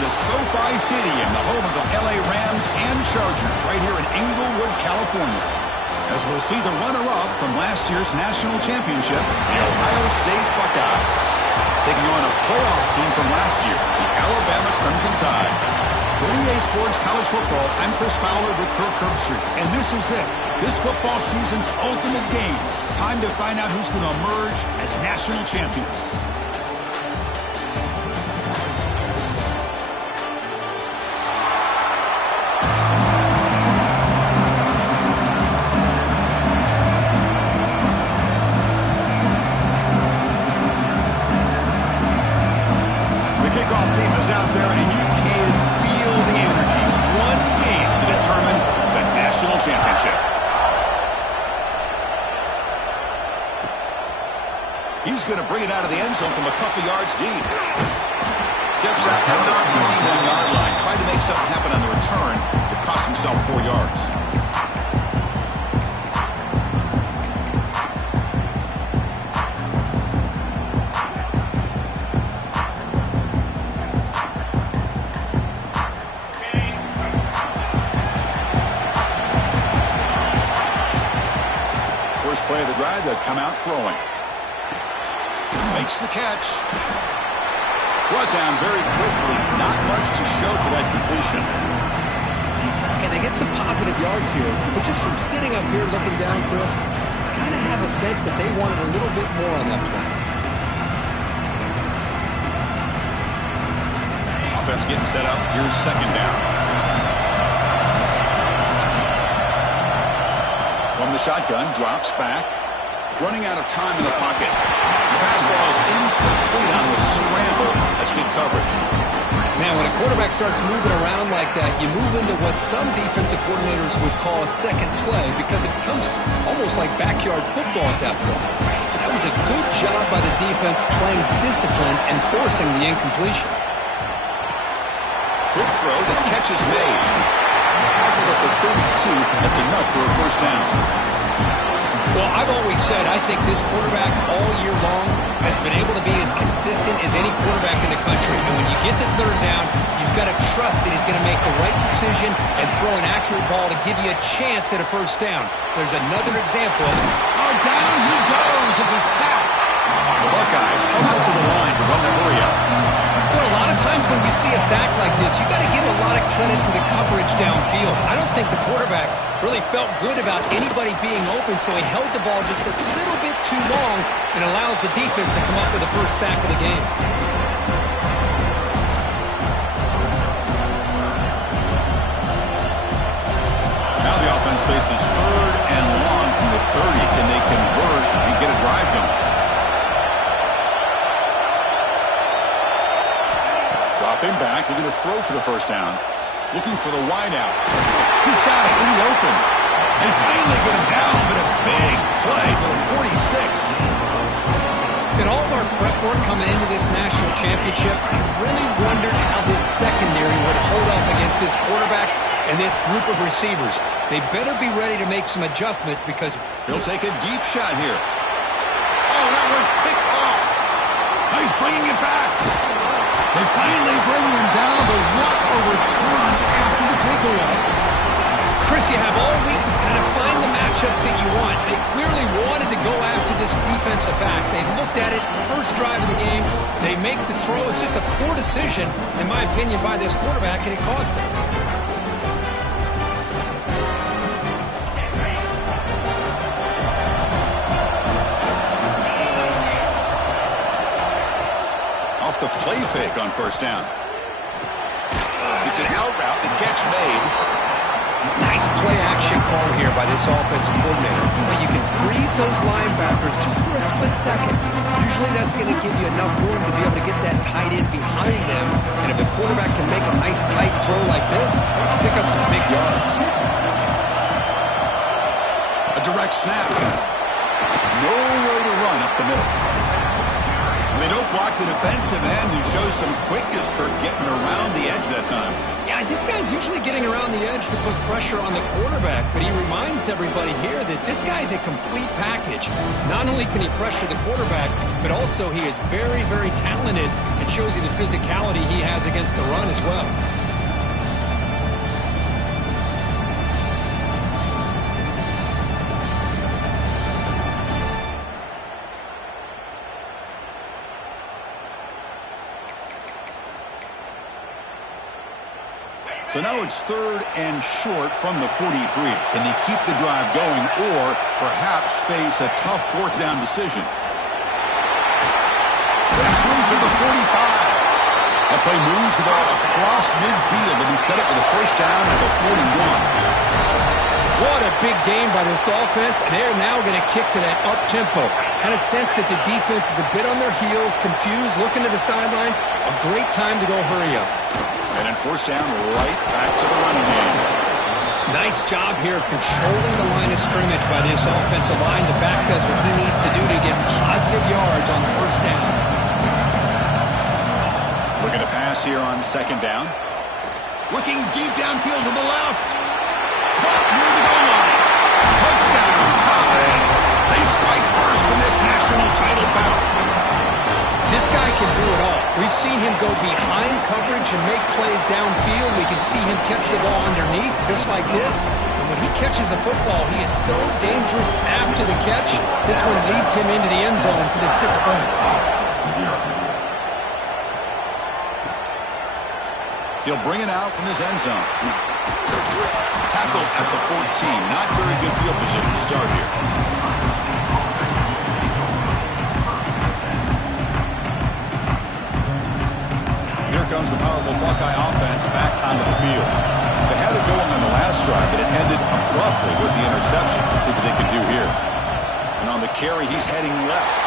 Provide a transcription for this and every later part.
to SoFi Stadium, the home of the LA Rams and Chargers, right here in Inglewood, California. As we'll see the runner-up from last year's national championship, the Ohio State Buckeyes, taking on a playoff team from last year, the Alabama Crimson Tide. For EA Sports College Football, I'm Chris Fowler with Kirk Herbstreit, and this is it. This football season's ultimate game. Time to find out who's going to emerge as national champion. The kickoff team is out there, and you can feel the energy. One game to determine the national championship. He's going to bring it out of the end zone from a couple yards deep. Steps out at the 21-yard line. Tried to make something happen on the return. It cost himself 4 yards. First play of the drive, they'll come out throwing. Makes the catch. Brought down very quickly. Not much to show for that completion. And they get some positive yards here. But just from sitting up here looking down, Chris, I kind of have a sense that they wanted a little bit more on that play. Offense getting set up. Here's second down. From the shotgun, drops back. Running out of time in the pocket. The pass ball is incomplete on the scramble. That's good coverage. Now, when a quarterback starts moving around like that, you move into what some defensive coordinators would call a second play because it becomes almost like backyard football at that point. But that was a good job by the defense playing discipline and forcing the incompletion. Quick throw, the catch is made. Tackled at the 32. That's enough for a first down. Well, I've always said I think this quarterback all year long has been able to be as consistent as any quarterback in the country. And when you get the third down, you've got to trust that he's going to make the right decision and throw an accurate ball to give you a chance at a first down. There's another example of it. Oh, down he goes. It's a sack. The Buckeyes hustle to the line to run the hurry up. You know, a lot of times when you see a sack like this, you got to give a lot of credit to the coverage downfield. I don't think the quarterback really felt good about anybody being open, so he held the ball just a little bit too long and allows the defense to come up with the first sack of the game. Now the offense faces third and long from the 30. Can they convert and get a drive going? Dropping back, looking to throw for the first down. Looking for the wide out. He's got it in the open. They finally get him down, but a big play for 46. In all of our prep work coming into this national championship, I really wondered how this secondary would hold up against this quarterback and this group of receivers. They better be ready to make some adjustments because he'll take a deep shot here. Oh, that one's picked off. He's bringing it back. They finally bring him down, but what a return after the takeaway. Chris, you have all week to kind of find the matchups that you want. They clearly wanted to go after this defensive back. They looked at it, first drive of the game. They make the throw. It's just a poor decision, in my opinion, by this quarterback, and it cost him. Off the play fake on first down. It's an out route, the catch made. Nice play-action call here by this offensive coordinator. You know, you can freeze those linebackers just for a split second. Usually that's going to give you enough room to be able to get that tight end behind them. And if a quarterback can make a nice tight throw like this, pick up some big yards. A direct snap. No way to run up the middle. They don't block the defensive end and show some quickness, Kirk, getting around the edge that time. Yeah, this guy's usually getting around the edge to put pressure on the quarterback, but he reminds everybody here that this guy's a complete package. Not only can he pressure the quarterback, but also he is very, very talented and shows you the physicality he has against the run as well. So now it's 3rd and short from the 43. Can they keep the drive going or perhaps face a tough 4th down decision? They swings to the 45. That play moves the ball across midfield and he set up for the 1st down at the 41. What a big game by this offense, and they're now going to kick to that up-tempo. Kind of sense that the defense is a bit on their heels, confused, looking to the sidelines. A great time to go hurry up. And then 1st down, right back to the running game. Nice job here of controlling the line of scrimmage by this offensive line. The back does what he needs to do to get positive yards on the 1st down. Looking to pass here on 2nd down. Looking deep downfield to the left. Caught near the goal line. Touchdown, tie. They strike first in this national title bout. This guy can do it all. We've seen him go behind coverage and make plays downfield. We can see him catch the ball underneath, just like this. And when he catches a football, he is so dangerous after the catch. This one leads him into the end zone for the 6 points. He'll bring it out from his end zone. Tackle at the 14. Not very good field position to start here. Comes the powerful Buckeye offense back onto the field. They had it going on the last drive, but it ended abruptly with the interception. Let's see what they can do here. And on the carry, he's heading left.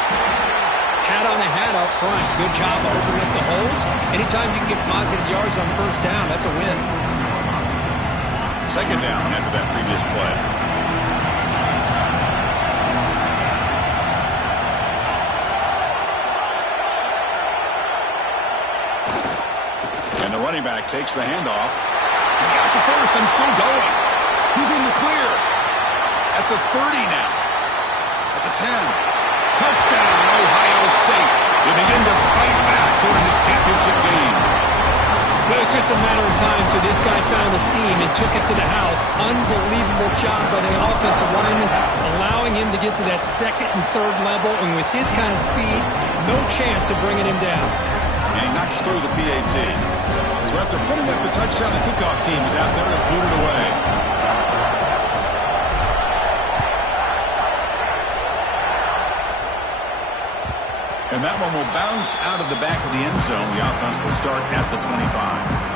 Hat on the hat up front. Good job of opening up the holes. Anytime you can get positive yards on 1st down, that's a win. 2nd down after that previous play. Running back takes the handoff. He's got the 1st and still going. He's in the clear. At the 30 now. At the 10. Touchdown, Ohio State. They begin to fight back here in this championship game. But it's just a matter of time till this guy found a seam and took it to the house. Unbelievable job by the offensive lineman, allowing him to get to that 2nd and 3rd level. And with his kind of speed, no chance of bringing him down. And he knocks through the PAT. So after putting up the touchdown, the kickoff team is out there to boot it away. And that one will bounce out of the back of the end zone. The offense will start at the 25.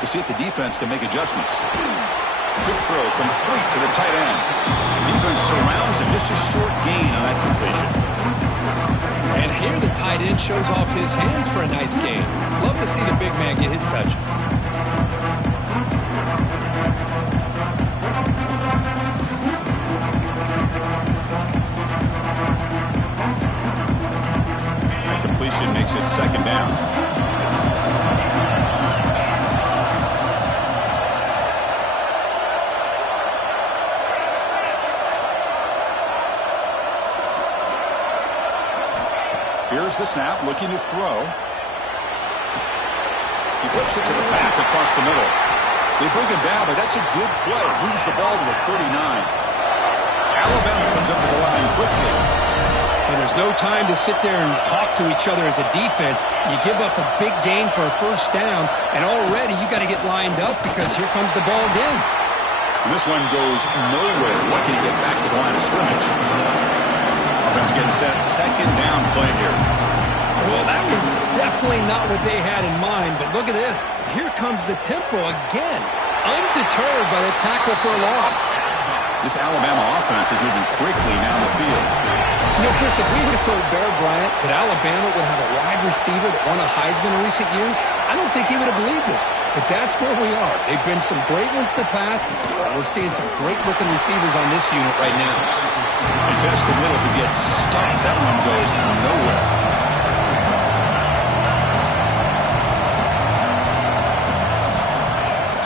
To see if the defense can make adjustments. Quick throw complete to the tight end. The defense surrounds him. Just a short gain on that completion. And here the tight end shows off his hands for a nice gain. Love to see the big man get his touches. That completion makes it 2nd down. Here's the snap, looking to throw. He flips it to the back across the middle. They bring him down, but that's a good play. Moves the ball to the 39. Alabama comes up to the line quickly. And there's no time to sit there and talk to each other as a defense. You give up a big gain for a first down, and already you got to get lined up because here comes the ball again. And this one goes nowhere. Lucky to get back to the line of scrimmage. Offense getting set. Second down play here. Well, that was definitely not what they had in mind, but look at this. Here comes the tempo again. Undeterred by the tackle for a loss. This Alabama offense is moving quickly down the field. You know, Chris, if we would have told Bear Bryant that Alabama would have a wide receiver that won a Heisman in recent years, I don't think he would have believed us. But that's where we are. They've been some great ones in the past, and we're seeing some great-looking receivers on this unit right now. They test the middle to get stopped. That one goes nowhere.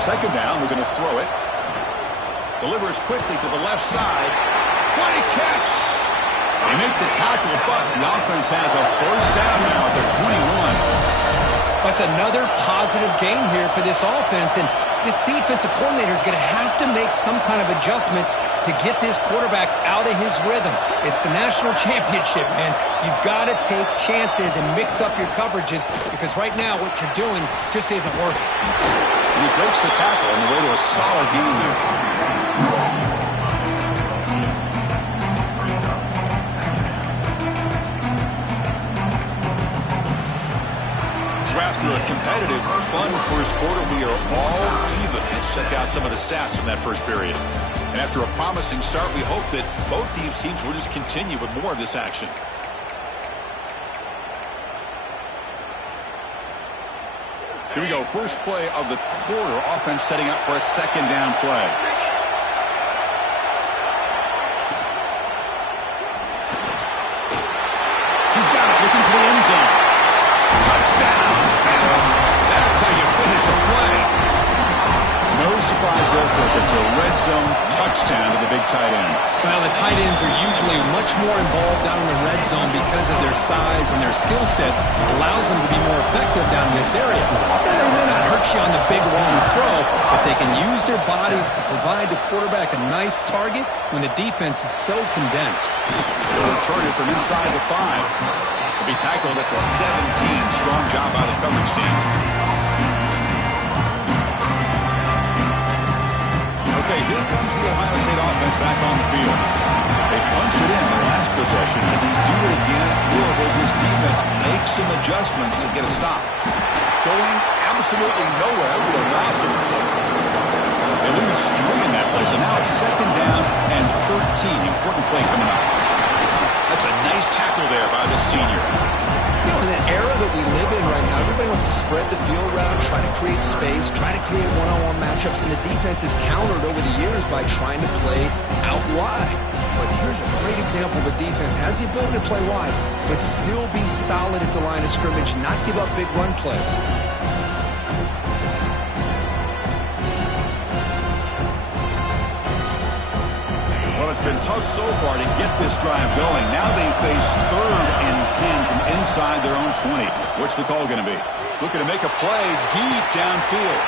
Second down, we're going to throw it. Delivers quickly to the left side. What a catch! They make the tackle, but the offense has a first down now at their 21. That's another positive gain here for this offense, and this defensive coordinator is going to have to make some kind of adjustments to get this quarterback out of his rhythm. It's the national championship, man. You've got to take chances and mix up your coverages because right now what you're doing just isn't working. And he breaks the tackle on the way to a solid gain there. So after a competitive, fun first quarter, we are all even. Let's check out some of the stats from that first period. And after a promising start, we hope that both these teams will just continue with more of this action. Here we go. First play of the quarter. Offense setting up for a second down play. He's got it. Looking for the end zone. Touchdown. That's how you finish a play. No surprise there, Kirk. It's a red zone touchdown to the big tight end. Well, the tight ends are usually much more involved down in the red zone because of their size and their skill set allows them to be more effective down in this area. And they may not hurt you on the big long throw, but they can use their bodies to provide the quarterback a nice target when the defense is so condensed. They'll return it from inside the 5. He'll be tackled at the 17. Strong job by the coverage team. Okay, here comes the Ohio State offense back on the field. They punched it in their last possession, and they do it again. Or will this defense make some adjustments to get a stop? Going absolutely nowhere with a Lassiter. They lose 3 in that play, so now it's second down and 13. Important play coming up. That's a nice tackle there by the senior. You know, in that era that we live in right now, everybody wants to spread the field around, try to create space, try to create one-on-one matchups, and the defense is countered over the years by trying to play out wide. But here's a great example. The defense has the ability to play wide, but still be solid at the line of scrimmage, not give up big run plays. Well, it's been tough so far to get this drive going. Now they face 3rd and 10 from inside their own 20. What's the call going to be? Looking to make a play deep downfield.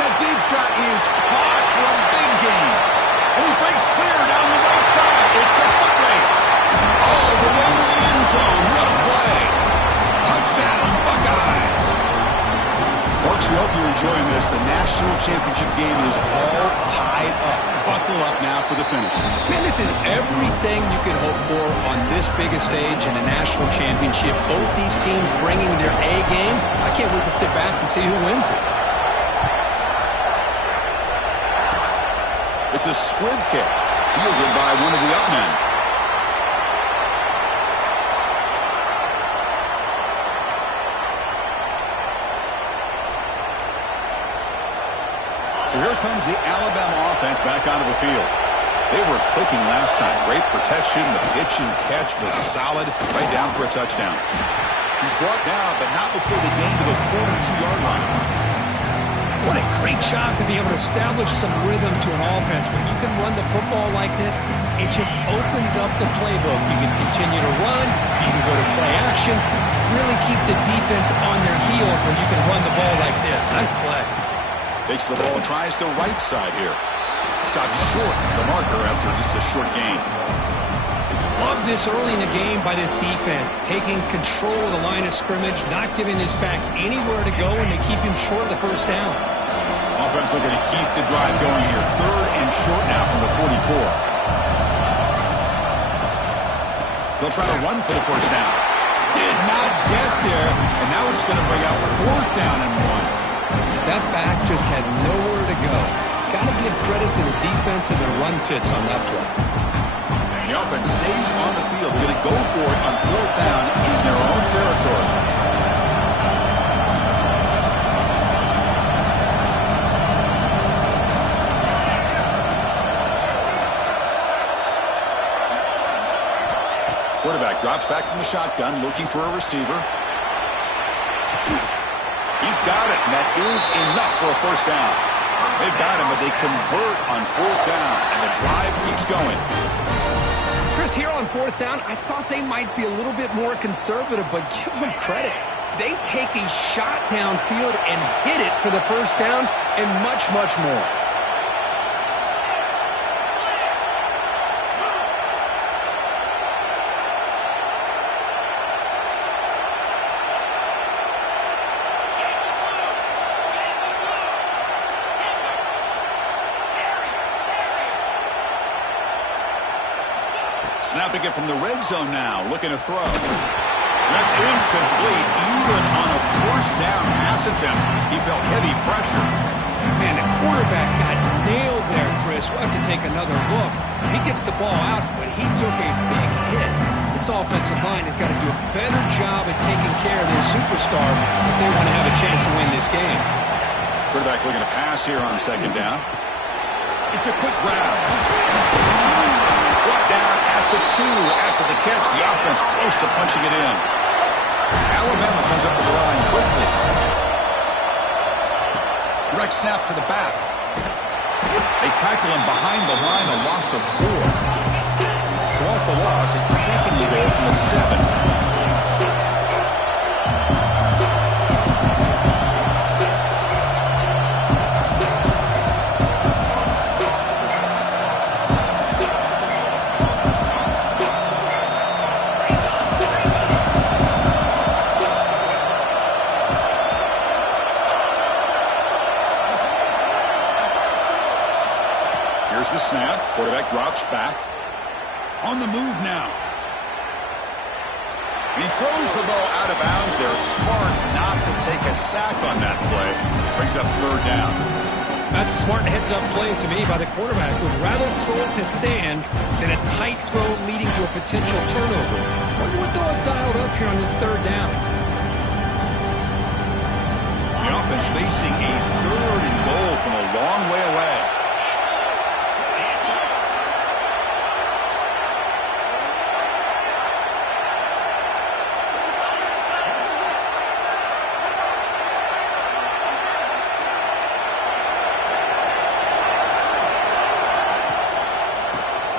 That deep shot is caught for a big gain. And he breaks clear down the right side. It's a foot race. All the way to the end zone. What a play. Touchdown, Buckeyes. Folks, we hope you're enjoying this. The national championship game is all tied up. Buckle up now for the finish. Man, this is everything you could hope for on this biggest stage in a national championship. Both these teams bringing their A game. I can't wait to sit back and see who wins it. It's a squib kick, fielded by one of the up men. So here comes the Alabama offense back onto the field. They were clicking last time. Great protection. The pitch and catch was solid. Right down for a touchdown. He's brought down, but not before the gain to the 42-yard line. What a great job to be able to establish some rhythm to an offense. When you can run the football like this, it just opens up the playbook. You can continue to run. You can go to play action. You really keep the defense on their heels when you can run the ball like this. Nice play. Takes the ball, tries the right side here. Stops short of the marker after just a short gain. Love this early in the game by this defense, taking control of the line of scrimmage, not giving this back anywhere to go, and they keep him short of the first down. Offense looking to keep the drive going here. 3rd and short now from the 44. They'll try to run for the first down. Did not get there, and now it's going to bring out 4th down and 1. That back just had nowhere to go. Got to give credit to the defense and their run fits on that play. The offense stays on the field. Going to go for it on 4th down in their own territory. Quarterback drops back from the shotgun, looking for a receiver. He's got it, and that is enough for a first down. They've got him, but they convert on 4th down, and the drive keeps going. Chris, here on 4th down, I thought they might be a little bit more conservative, but give them credit. They take a shot downfield and hit it for the first down and much, much more. Snapping it from the red zone now, looking to throw. That's incomplete, even on a 1st down pass attempt. He felt heavy pressure. Man, the quarterback got nailed there, Chris. We'll have to take another look. He gets the ball out, but he took a big hit. This offensive line has got to do a better job at taking care of their superstar if they want to have a chance to win this game. Quarterback looking to pass here on 2nd down. It's a quick grab. Brought down at the 2 after the catch. The offense close to punching it in. Alabama comes up with the line quickly. Direct snap to the back. They tackle him behind the line, a loss of 4. So off the loss, it's 2nd and goal from the 7. The snap. Quarterback drops back. On the move now. He throws the ball out of bounds there. Smart not to take a sack on that play. Brings up 3rd down. That's a smart heads-up play to me by the quarterback. Would rather throw it in the stands than a tight throw leading to a potential turnover. Wonder what they'll have dialed up here on this 3rd down. The offense facing a 3rd and goal from a long way away.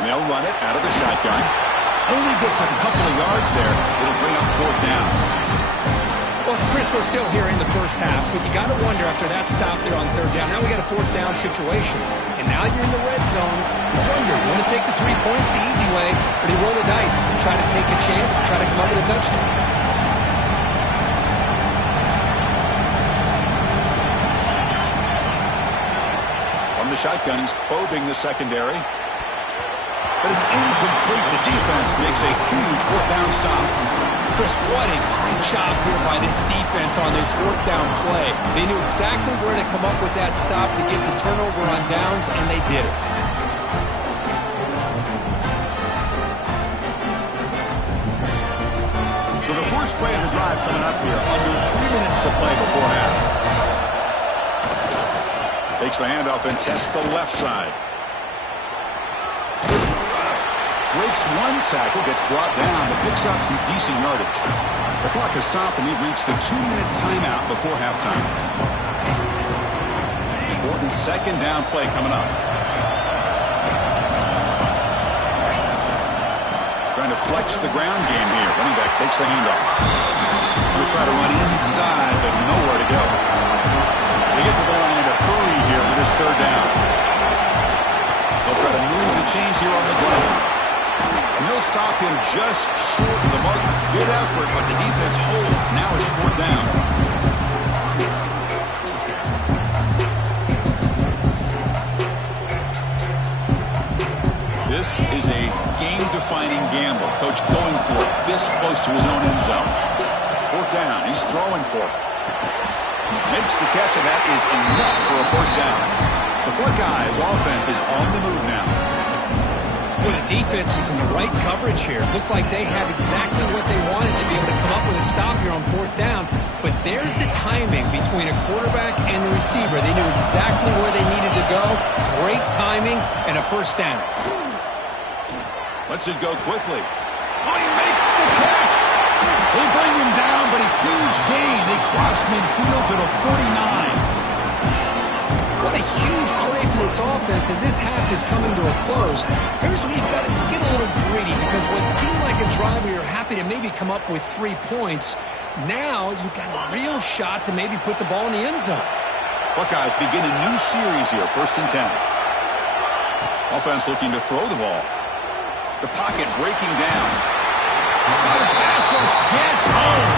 They'll run it out of the shotgun. Only gets a couple of yards there. It'll bring up 4th down. Well, Chris, we're still here in the first half, but you got to wonder after that stop there on 3rd down. Now we got a 4th down situation. And now you're in the red zone. You wonder, you want to take the 3 points the easy way, or do you roll the dice and try to take a chance and try to come up with a touchdown? From the shotgun, he's probing the secondary. But it's incomplete. The defense makes a huge 4th down stop. Chris, what a great job here by this defense on this 4th down play. They knew exactly where to come up with that stop to get the turnover on downs, and they did it. So the first play of the drive coming up here. Under 3 minutes to play before half. Takes the handoff and tests the left side. Breaks one tackle, gets brought down, but picks up some decent yardage. The clock has stopped, and we've reached the 2-minute timeout before halftime. Important 2nd down play coming up. Trying to flex the ground game here. Running back takes the handoff. We'll try to run inside, but nowhere to go. They get to the line in a hurry here for this 3rd down. They'll try to move the chains here on the ground. And they'll stop him just short of the mark. Good effort, but the defense holds. Now it's 4th down. This is a game-defining gamble. Coach going for it this close to his own end zone. 4th down. He's throwing for it. Makes the catch, and that is enough for a 1st down. The Buckeyes offense is on the move now. Well, the defense is in the right coverage here. Looked like they have exactly what they wanted to be able to come up with a stop here on 4th down. But there's the timing between a quarterback and the receiver. They knew exactly where they needed to go. Great timing and a 1st down. Lets it go quickly. Oh, he makes the catch. They bring him down, but a huge gain. They cross midfield to the 49. What a huge play for this offense as this half is coming to a close. Here's where you've got to get a little greedy because what seemed like a drive where you're happy to maybe come up with 3 points, now you've got a real shot to maybe put the ball in the end zone. Buckeyes begin a new series here, 1st and 10. Offense looking to throw the ball. The pocket breaking down. The pass rush gets home.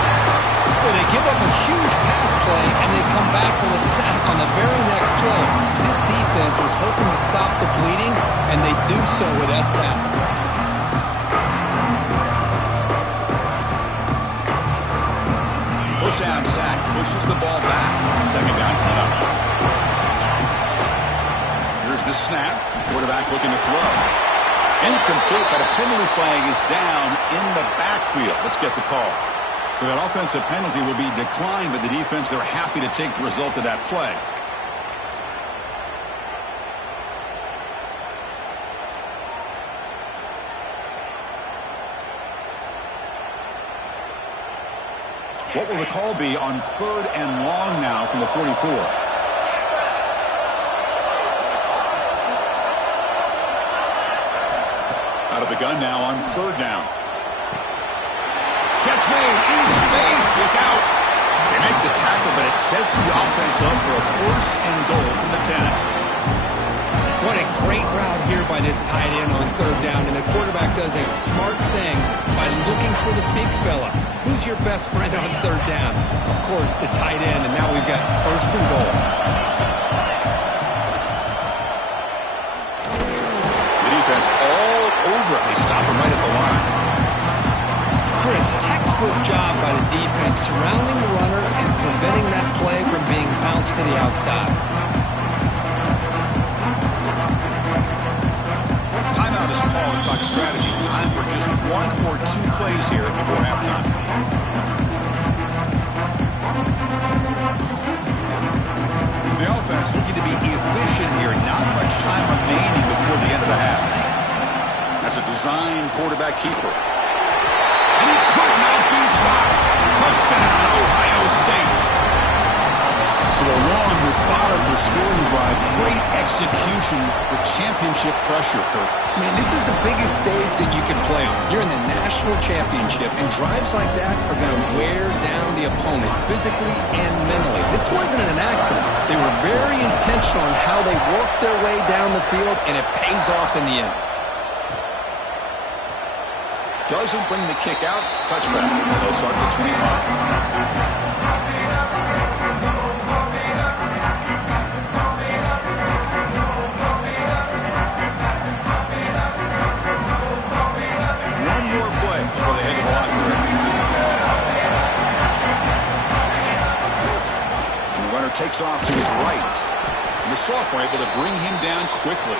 Well, they give up a huge pass play, and they come back with a sack on the very next play. This defense was hoping to stop the bleeding, and they do so with that sack. 1st down sack pushes the ball back. 2nd down coming up. Here's the snap. Quarterback looking to throw. Incomplete, but a penalty flag is down in the backfield. Let's get the call. So that offensive penalty will be declined by the defense. They're happy to take the result of that play. What will the call be on 3rd and long now from the 44? Out of the gun now on 3rd down. Catch made in space. Look out. They make the tackle, but it sets the offense up for a 1st and goal from the 10. What a great route here by this tight end on 3rd down, and the quarterback does a smart thing by looking for the big fella. Who's your best friend on 3rd down? Of course, the tight end, and now we've got 1st and goal. The defense all over it. They stop him right at the line. Chris, textbook job by the defense surrounding the runner and preventing that play from being bounced to the outside. Timeout is called to talk strategy. Time for just 1 or 2 plays here before halftime. So the offense looking to be efficient here. Not much time remaining before the end of the half. That's a design quarterback keeper. And he could not be stopped. Touchdown, Ohio State. So a long, methodical scoring drive. Great execution with championship pressure, Kurt. Man, this is the biggest stage that you can play on. You're in the national championship, and drives like that are going to wear down the opponent physically and mentally. This wasn't an accident. They were very intentional in how they worked their way down the field, and it pays off in the end. Doesn't bring the kick out. Touchback. They'll start at the 25. Takes off to his right. And the sophomore able to bring him down quickly.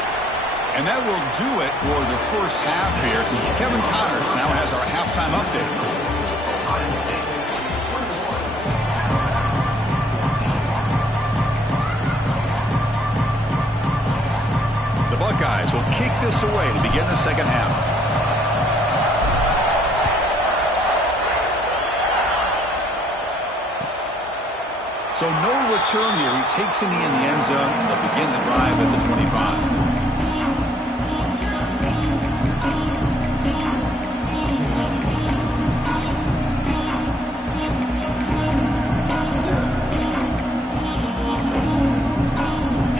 And that will do it for the 1st half here. Kevin Connors now has our halftime update. The Buckeyes will kick this away to begin the 2nd half. So no return here. He takes it in the end zone, and they'll begin the drive at the 25.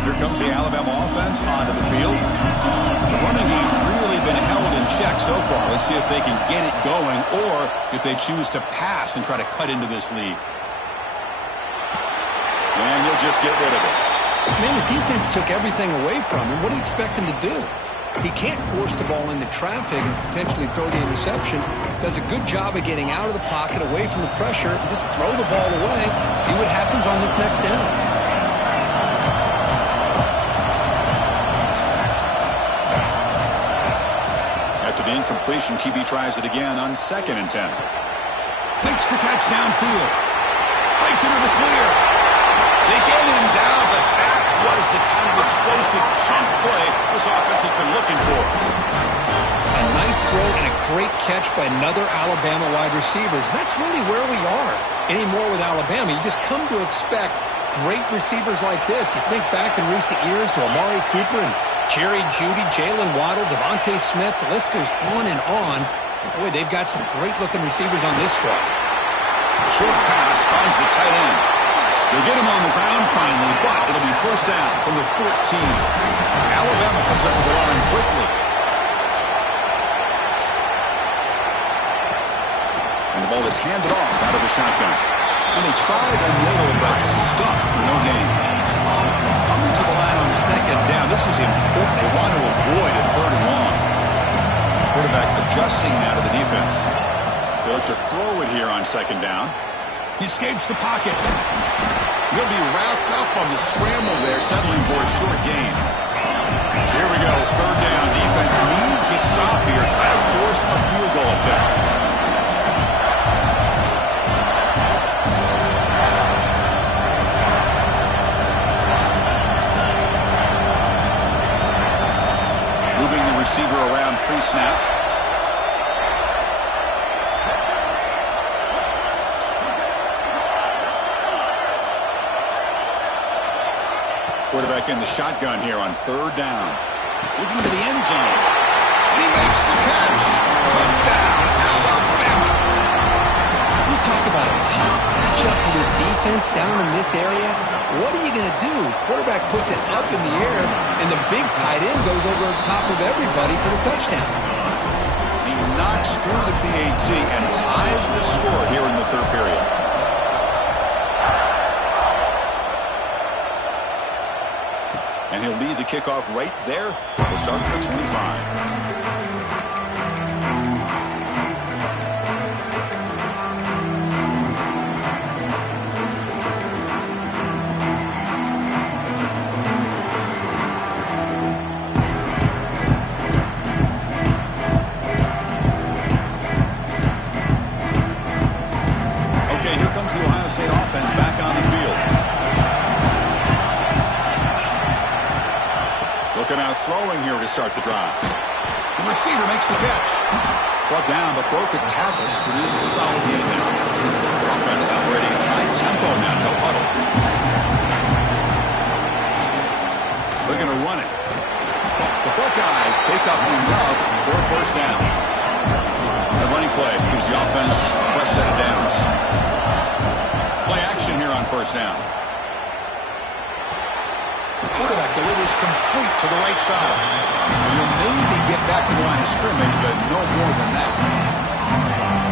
Here comes the Alabama offense onto the field. The running game's really been held in check so far. Let's see if they can get it going or if they choose to pass and try to cut into this lead. And he'll just get rid of it. Man, the defense took everything away from him. What do you expect him to do? He can't force the ball into traffic and potentially throw the interception. Does a good job of getting out of the pocket, away from the pressure, and just throw the ball away. See what happens on this next down. After the incompletion, QB tries it again on 2nd and 10. Makes the catch downfield. Breaks into the clear. They get him down, but that was the kind of explosive chunk play this offense has been looking for. A nice throw and a great catch by another Alabama wide receiver. That's really where we are anymore with Alabama. You just come to expect great receivers like this. You think back in recent years to Amari Cooper and Jerry Jeudy, Jalen Waddle, Devontae Smith. The list goes on and on. Boy, they've got some great-looking receivers on this squad. Short pass finds the tight end. They'll get him on the ground finally, but it'll be first down from the 14. Alabama comes up with the line quickly. And the ball is handed off out of the shotgun. And they tried a middle, but stuck for no gain. Coming to the line on 2nd down. This is important. They want to avoid a 3rd and long. Quarterback adjusting now to the defense. They look to throw it here on 2nd down. He escapes the pocket. He'll be wrapped up on the scramble there, settling for a short gain. Here we go, 3rd down. Defense needs a stop here. Try to force a field goal attempt. Moving the receiver around pre-snap. Quarterback in the shotgun here on 3rd down. Looking to the end zone. And he makes the catch. Touchdown, Alabama. We talk about a tough matchup for this defense down in this area. What are you going to do? Quarterback puts it up in the air, and the big tight end goes over the top of everybody for the touchdown. He knocks through the PAT and ties the score here in the 3rd period. And he'll lead the kickoff right there. He'll start at the 25. Okay, here comes the Ohio State offense back on the field. Looking out throwing here to start the drive. The receiver makes the catch. Brought down, but broke a tackle to produce a solid gain there. Offense operating at high tempo now. No huddle. Looking to run it. The Buckeyes pick up enough for a first down. The running play gives the offense a fresh set of downs. Play action here on first down. Quarterback delivers complete to the right side. You'll maybe get back to the line of scrimmage, but no more than that.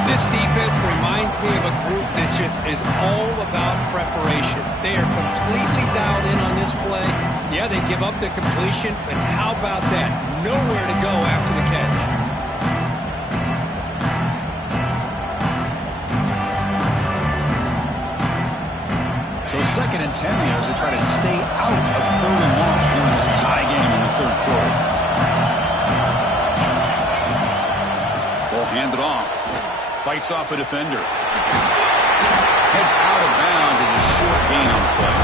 This defense reminds me of a group that just is all about preparation. They are completely dialed in on this play. Yeah, they give up the completion, but how about that? Nowhere to go after the catch. So 2nd and 10 here as they try to stay out of 3rd and long here in this tie game in the 3rd quarter. Ball handed off. Fights off a defender. Heads out of bounds as a short gain on the play.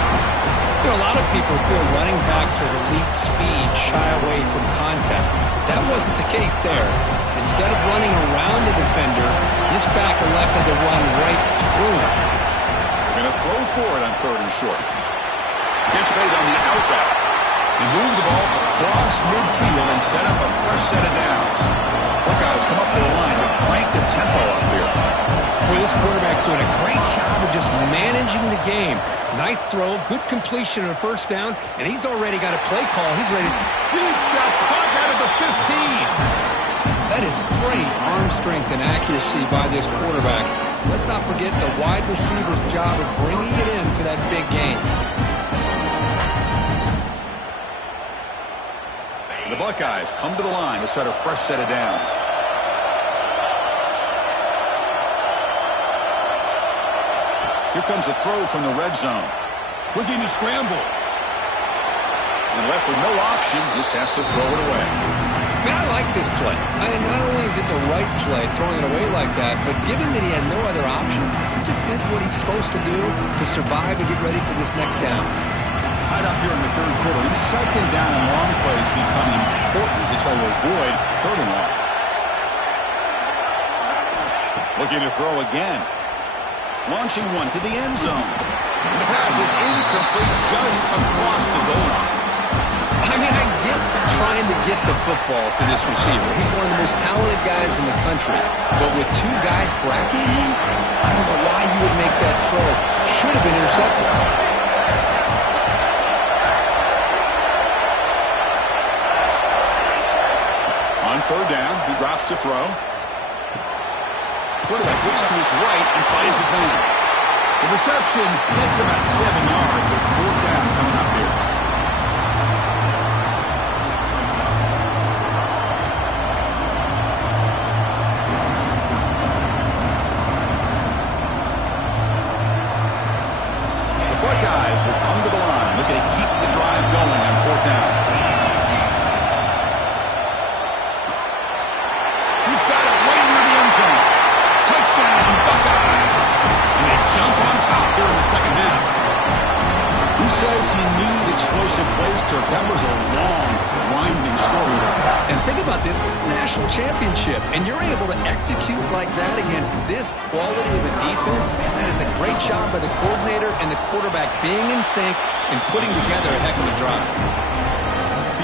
You know, a lot of people feel running backs with elite speed shy away from contact. That wasn't the case there. Instead of running around the defender, this back elected to run right through him. Going to throw for it on 3rd and short. Gets made on the out route. He moved the ball across midfield and set up a fresh set of downs. Buckeyes come up to the line to crank the tempo up here. Boy, this quarterback's doing a great job of just managing the game. Nice throw, good completion on a first down, and he's already got a play call. He's ready. Deep shot caught out at the 15. That is great arm strength and accuracy by this quarterback. Let's not forget the wide receiver's job of bringing it in for that big game. The Buckeyes come to the line to set a fresh set of downs. Here comes a throw from the red zone. Looking to scramble. And left with no option, just has to throw it away. Man, I like this play. Not only is it the right play, throwing it away like that, but given that he had no other option, he just did what he's supposed to do to survive and get ready for this next down. Tied up here in the third quarter. These second down and long plays become important as they try to avoid third and long. Looking to throw again. Launching one to the end zone. And the pass is incomplete just across the goal line. I mean, I get trying to get the football to this receiver. He's one of the most talented guys in the country. But with two guys bracketing him, I don't know why you would make that throw. Should have been intercepted. On third down, he drops to throw. Quarterback looks to his right and finds his man. The reception makes about 7 yards, but fourth down coming up here. The Buckeyes will come to the line, looking to keep the drive going on fourth down. He's got it right near the end zone. Touchdown, Buckeyes. And they jump on top here in the second half. Who says you need explosive plays, Kirk? That was a long, winding story. And think about this. This is a national championship. And you're able to execute like that against this quality of a defense. Man, that is a great job by the coordinator and the quarterback being in sync and putting together a heck of a drive.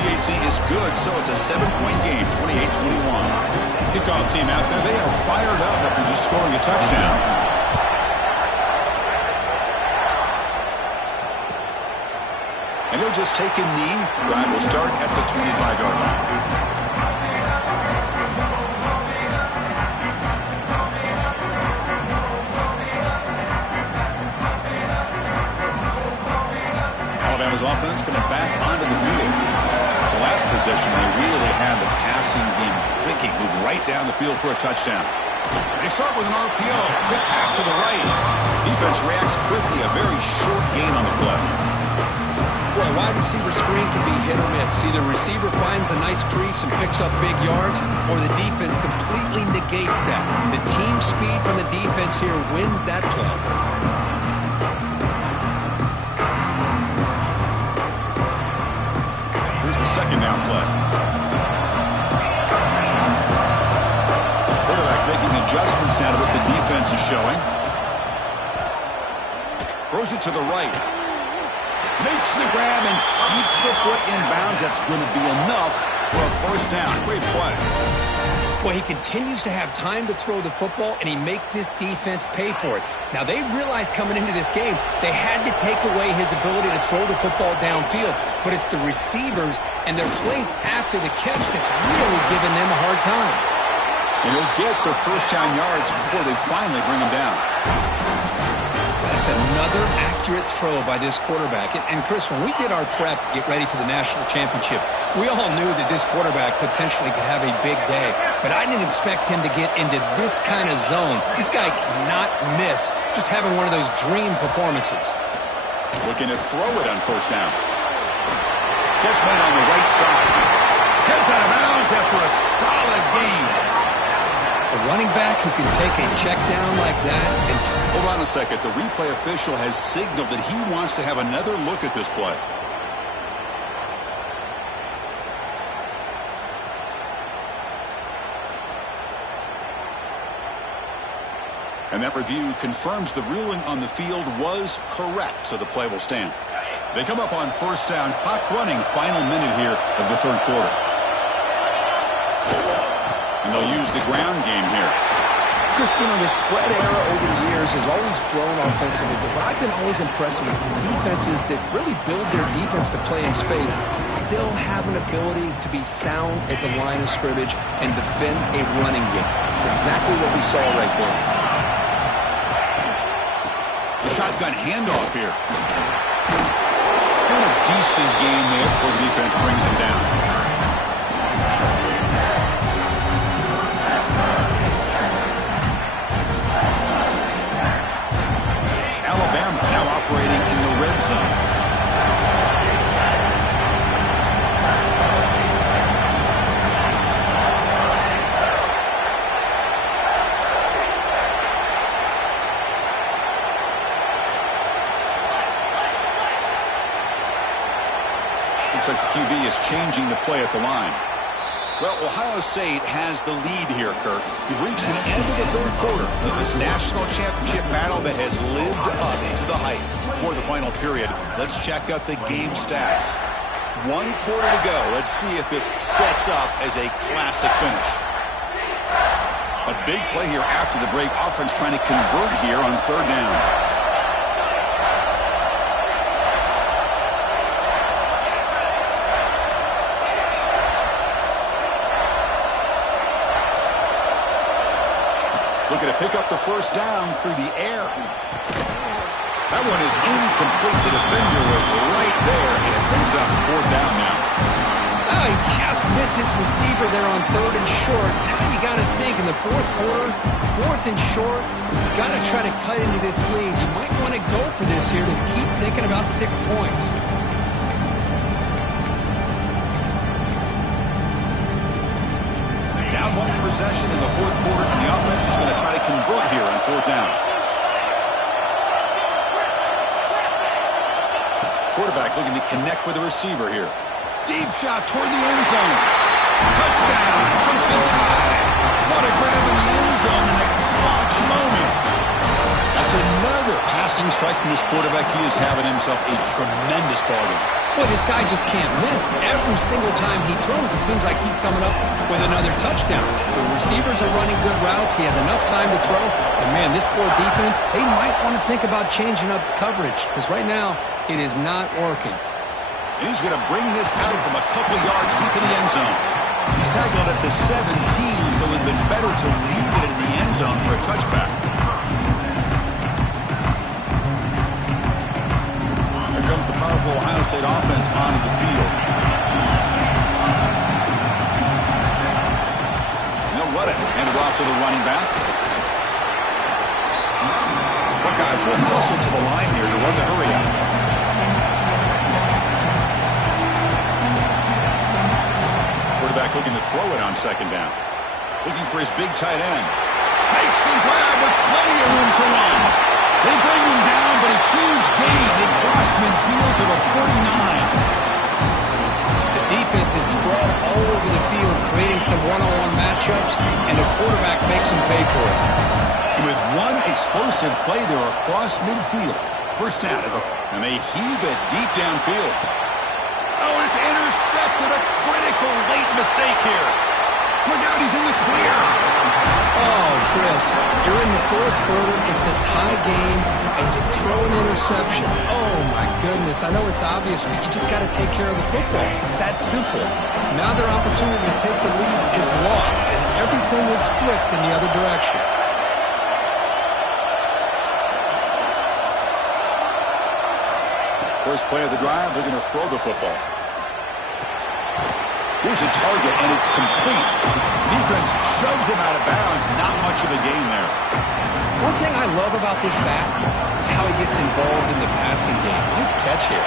PAT is good, so it's a 7-point game, 28-21. Kickoff team out there, they are fired up after just scoring a touchdown. And he'll just take a knee. Drive will start at the 25-yard line. Alabama's offense coming back onto the field. The last possession, they really had the passing game clicking. Move right down the field for a touchdown. They start with an RPO. Quick pass to the right. Defense reacts quickly. A very short gain on the play. Boy, wide receiver screen can be hit or miss. Either receiver finds a nice crease and picks up big yards, or the defense completely negates that. The team speed from the defense here wins that play. Here's the second down play. Quarterback making adjustments now to what the defense is showing. Throws it to the right. Makes the grab and keeps the foot in bounds. That's going to be enough for a first down. Great play. Well, he continues to have time to throw the football, and he makes this defense pay for it. Now, they realized coming into this game they had to take away his ability to throw the football downfield, but it's the receivers and their plays after the catch that's really giving them a hard time. And he'll get the first down yards before they finally bring him down. That's another accurate throw by this quarterback. And Chris, when we did our prep to get ready for the national championship, we all knew that this quarterback potentially could have a big day. But I didn't expect him to get into this kind of zone. This guy cannot miss just having one of those dream performances. Looking to throw it on first down. Catch made on the right side. Heads out of bounds after a solid game. A running back who can take a check down like that. And hold on a second. The replay official has signaled that he wants to have another look at this play. And that review confirms the ruling on the field was correct, so the play will stand. They come up on first down, clock running, final minute here of the third quarter. And they'll use the ground game here. Marcus, the spread era over the years has always grown offensively, but what I've been always impressed with defenses that really build their defense to play in space still have an ability to be sound at the line of scrimmage and defend a running game. It's exactly what we saw right there. The shotgun handoff here. And a decent gain there before the defense brings him down. Alabama now operating in the red zone. Looks like the QB is changing the play at the line. Well, Ohio State has the lead here, Kirk. We've reached the end of the third quarter of this national championship battle that has lived up to the hype. For the final period, let's check out the game stats. 1 quarter to go. Let's see if this sets up as a classic finish. A big play here after the break. Offense trying to convert here on third down. Looking to pick up the first down through the air. That one is incomplete. The defender was right there, and it brings up fourth down now. Oh, he just missed his receiver there on third and short. Now you got to think in the fourth quarter, fourth and short, you got to try to cut into this lead. You might want to go for this here to keep thinking about 6 points. Down 1 possession in the fourth quarter, and the offense is going to try to convert here on fourth down. Quarterback looking to connect with the receiver here. Deep shot toward the end zone. Touchdown, Crimson Tide. What a grab in the end zone in a clutch moment. That's another passing strike from this quarterback. He is having himself a tremendous ballgame. Boy, this guy just can't miss. Every single time he throws, it seems like he's coming up with another touchdown. The receivers are running good routes. He has enough time to throw. And, man, this poor defense, they might want to think about changing up coverage because right now it is not working. And he's going to bring this out from a couple yards deep in the end zone. He's tackled at the 17, so it would have been better to leave it in the end zone for a touchback. Here comes the powerful Ohio State offense onto the field. They'll run it. Hand it off to the running back. Buckeyes will hustle to the line here to run the hurry out. Quarterback looking to throw it on second down. Looking for his big tight end. Makes the grab with plenty of room to run. They bring him down, but a huge gain. They cross midfield to the 49. The defense is spread all over the field, creating some one-on-one matchups, and the quarterback makes them pay for it. And with one explosive play there across midfield. First down, and they heave it deep downfield. Oh, it's intercepted. A critical late mistake here. Look out, he's in the clear. Oh, Chris, you're in the fourth quarter. It's a tie game, and you throw an interception. Oh, my goodness. I know it's obvious, but you just got to take care of the football. It's that simple. Now their opportunity to take the lead is lost, and everything is flipped in the other direction. First play of the drive, they're going to throw the football. Here's a target, and it's complete. Defense shoves him out of bounds. Not much of a gain there. One thing I love about this back is how he gets involved in the passing game. Nice catch here.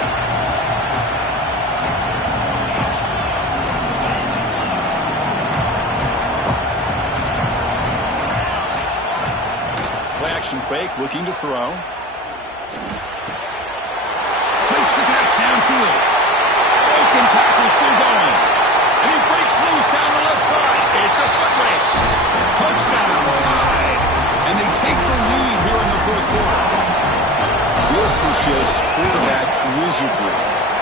Play action fake, looking to throw. Makes the catch downfield. Broken tackle still going. And he breaks loose down the left side. It's a foot race. Touchdown, tied. And they take the lead here in the fourth quarter. This is just quarterback wizardry.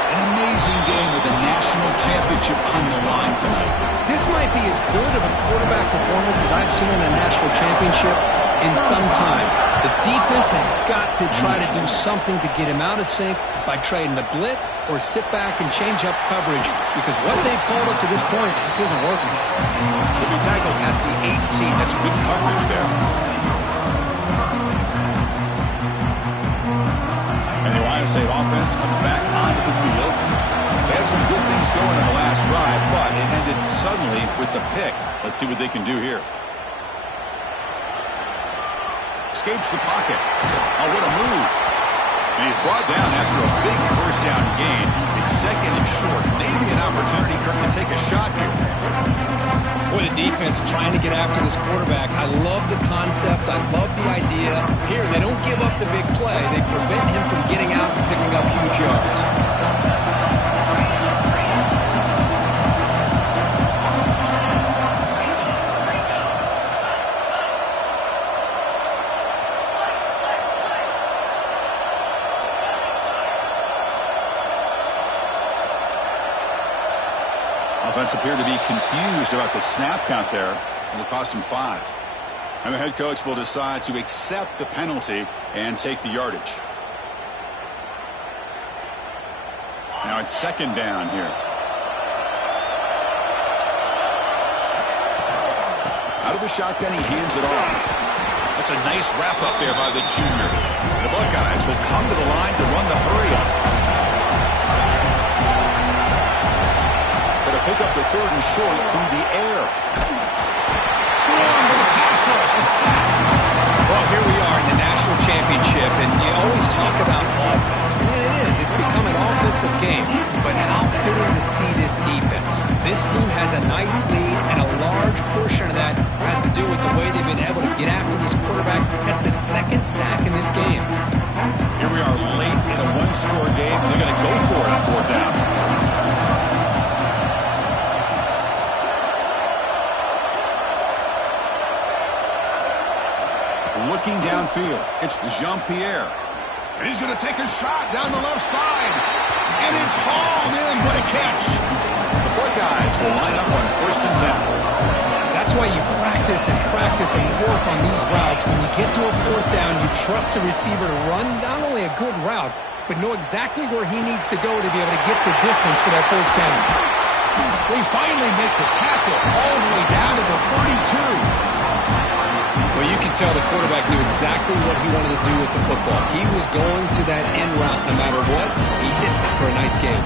An amazing game with a national championship on the line tonight. This might be as good of a quarterback performance as I've seen in a national championship in some time. The defense has got to try to do something to get him out of sync by trading the blitz or sit back and change up coverage, because what they've called up to this point just isn't working. He'll be tackled at the 18. That's good coverage there. And the Ohio State offense comes back onto the field. They had some good things going in the last drive, but it ended suddenly with the pick. Let's see what they can do here. Escapes the pocket. Oh, what a move. And he's brought down after a big first down gain. It's second and short. Maybe an opportunity, Kirk, to take a shot here. Boy, the defense trying to get after this quarterback. I love the concept. I love the idea. Here, they don't give up the big play. They prevent him from getting out and picking up huge yards. Offense appeared to be confused about the snap count there. It will cost him 5. And the head coach will decide to accept the penalty and take the yardage. Now it's second down here. Out of the shotgun, he hands it off. That's a nice wrap up there by the junior. The Buckeyes will come to the line to run the hurry up. Pick up the third and short through the air. Swung to the pass rush. A sack. Well, here we are in the national championship, and you always talk about offense. And it is. It's become an offensive game. But how fitting to see this defense. This team has a nice lead, and a large portion of that has to do with the way they've been able to get after this quarterback. That's the second sack in this game. Here we are late in a one-score game, and they're going to go for it on fourth down. Looking downfield, it's Jean-Pierre. And he's going to take a shot down the left side. And it's hauled in. What a catch. The Buckeyes will line up on first and 10. That's why you practice and work on these routes. When you get to a fourth down, you trust the receiver to run not only a good route, but know exactly where he needs to go to be able to get the distance for that first down. They finally make the tackle all the way down to the 32. Well, you can tell the quarterback knew exactly what he wanted to do with the football. He was going to that end route no matter what. He hits it for a nice game.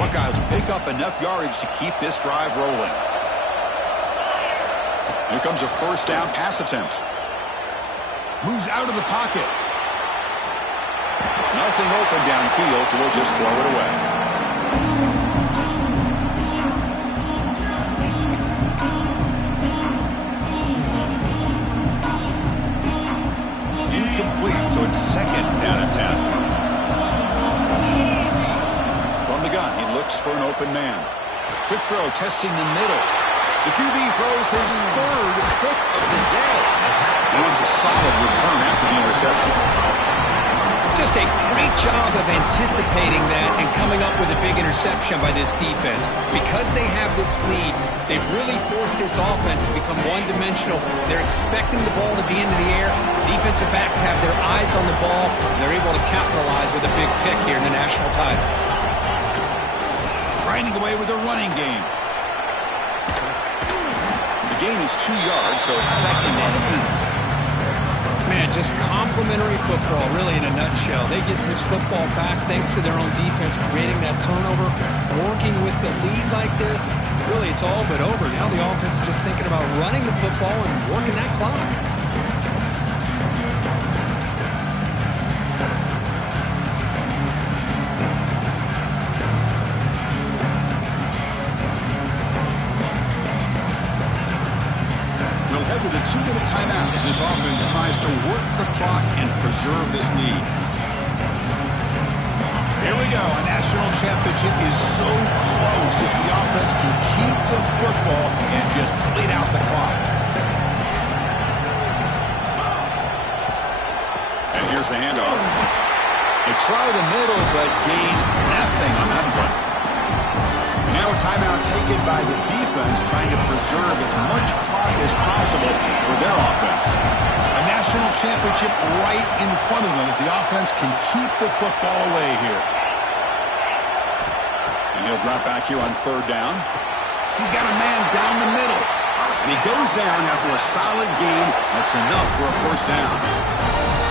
Buckeyes pick up enough yardage to keep this drive rolling. Here comes a first down pass attempt. Moves out of the pocket. Nothing open downfield, so we'll just throw it away. Incomplete, so it's second down and 10. From the gun, he looks for an open man. Quick throw, testing the middle. The QB throws his third pick of the day. And it's a solid return after the interception. Just a great job of anticipating that and coming up with a big interception by this defense. Because they have this lead, they've really forced this offense to become one-dimensional. They're expecting the ball to be into the air. The defensive backs have their eyes on the ball. They're able to capitalize with a big pick here in the national title. Grinding away with a running game. The gain is 2 yards, so it's second and 8. Man, just complimentary football, really, in a nutshell. They get this football back thanks to their own defense, creating that turnover, working with the lead like this. Really, it's all but over. Now the offense is just thinking about running the football and working that clock. With a 2-minute timeout as this offense tries to work the clock and preserve this lead. Here we go. A national championship is so close if the offense can keep the football and just bleed out the clock. And here's the handoff. They try the middle, but gain nothing on that one. Now a timeout taken by the defense, trying to preserve as much clock as possible for their offense. A national championship right in front of them if the offense can keep the football away here. And he'll drop back here on third down. He's got a man down the middle. And he goes down after a solid gain. That's enough for a first down.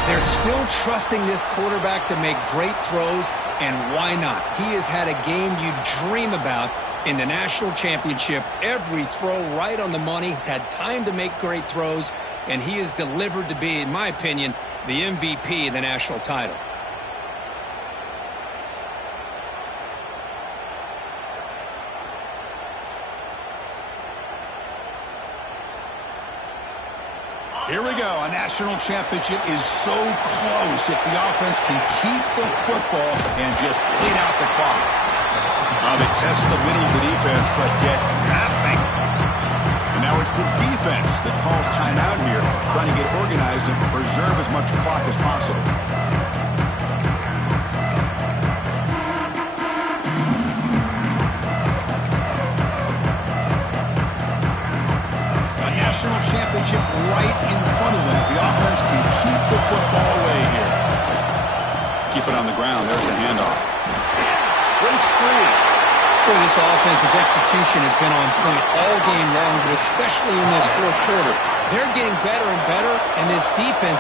They're still trusting this quarterback to make great throws, and why not? He has had a game you dream about in the national championship. Every throw right on the money. He's had time to make great throws, and he is delivered to be, in my opinion, the MVP in the national title. Here we go. A national championship is so close if the offense can keep the football and just bleed out the clock. They test the middle of the defense, but get nothing. And now it's the defense that calls timeout here, trying to get organized and preserve as much clock as possible. National championship right in front of them if the offense can keep the football away here. Keep it on the ground. There's the handoff. Breaks free. Boy, this offense's execution has been on point all game long, but especially in this fourth quarter. They're getting better and better, and this defense